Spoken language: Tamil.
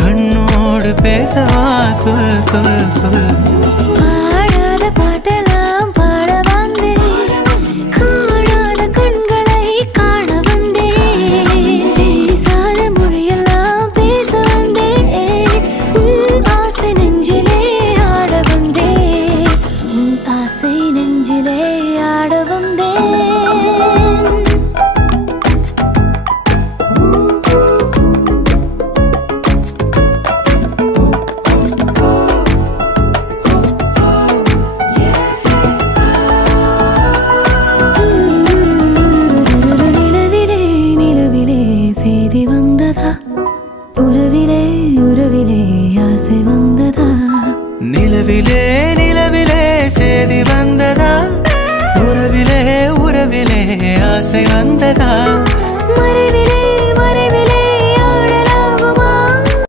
கண்ணோடு பேசவா சொல் சொல் சொல். பாடாத பாட்டெல்லாம் பாட வந்தேன், காணாத கண்களை காண வந்தேன், பேசாத மொழியெல்லாம் பேச வந்தேன், உன் ஆசை நெஞ்சிலே ஆட வந்தேன், உன் ஆசை நெஞ்சிலே ஆட வந்தேன். செய்தி வந்ததா, உறவிலே உறவிலே ஆசை வந்ததா, நிலவிலே